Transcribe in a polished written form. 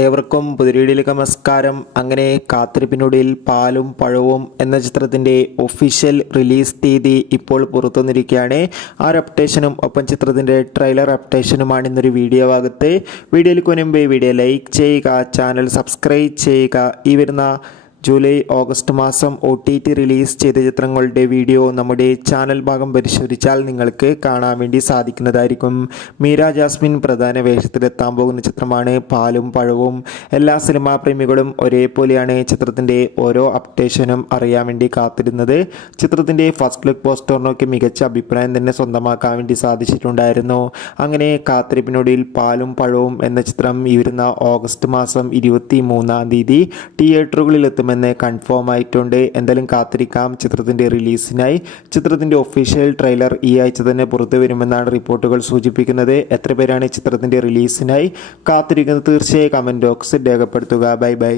ഏവർക്കും പുതിയൊരു നമസ്കാരം. അങ്ങനെ കാത്തിരിപ്പിനൊടുവിൽ പാലും പഴവും എന്ന ചിത്രത്തിൻ്റെ ഒഫീഷ്യൽ റിലീസ് തീയതി ഇപ്പോൾ പുറത്തുവന്നിരിക്കുകയാണ്. ആ ഒരു അപ്ഡേഷനും ഒപ്പം ചിത്രത്തിൻ്റെ ട്രെയിലർ അപ്ഡേഷനുമാണ് ഇന്നൊരു വീഡിയോ ഭാഗത്ത്. വീഡിയോയിൽ മുൻപ് വീഡിയോ ലൈക്ക് ചെയ്യുക, ചാനൽ സബ്സ്ക്രൈബ് ചെയ്യുക. ഈ വരുന്ന ജൂലൈ ഓഗസ്റ്റ് മാസം OTT റിലീസ് ചെയ്ത ചിത്രങ്ങളുടെ വീഡിയോ നമ്മുടെ ചാനൽ ഭാഗം പരിശോധിച്ചാൽ നിങ്ങൾക്ക് കാണാൻ വേണ്ടി സാധിക്കുന്നതായിരിക്കും. മീര ജാസ്മിൻ പ്രധാന വേഷത്തിലെത്താൻ പോകുന്ന ചിത്രമാണ് പാലും പഴവും. എല്ലാ സിനിമാ പ്രേമികളും ഒരേപോലെയാണ് ചിത്രത്തിൻ്റെ ഓരോ അപ്ഡേഷനും അറിയാൻ വേണ്ടി കാത്തിരുന്നത്. ചിത്രത്തിൻ്റെ ഫസ്റ്റ് ലുക്ക് പോസ്റ്ററിനൊക്കെ മികച്ച അഭിപ്രായം തന്നെ സ്വന്തമാക്കാൻ വേണ്ടി സാധിച്ചിട്ടുണ്ടായിരുന്നു. അങ്ങനെ കാത്തിരിപ്പിനൊടുവിൽ പാലും പഴവും എന്ന ചിത്രം ഈ വരുന്ന ഓഗസ്റ്റ് മാസം 23-ാം തീയതി തിയേറ്ററുകളിൽ എത്തുമെന്ന് കൺഫേം ആയിട്ടുണ്ട്. എന്തായാലും കാത്തിരിക്കാം ചിത്രത്തിൻ്റെ റിലീസിനായി. ചിത്രത്തിൻ്റെ ഒഫീഷ്യൽ ട്രെയിലർ ഈ ആഴ്ച തന്നെ പുറത്തു വരുമെന്നാണ് റിപ്പോർട്ടുകൾ സൂചിപ്പിക്കുന്നത്. എത്ര പേരാണ് ചിത്രത്തിൻ്റെ റിലീസിനായി കാത്തിരിക്കുന്നത്? തീർച്ചയായും കമൻറ്റ് ബോക്സിൽ രേഖപ്പെടുത്തുക. Bye bye.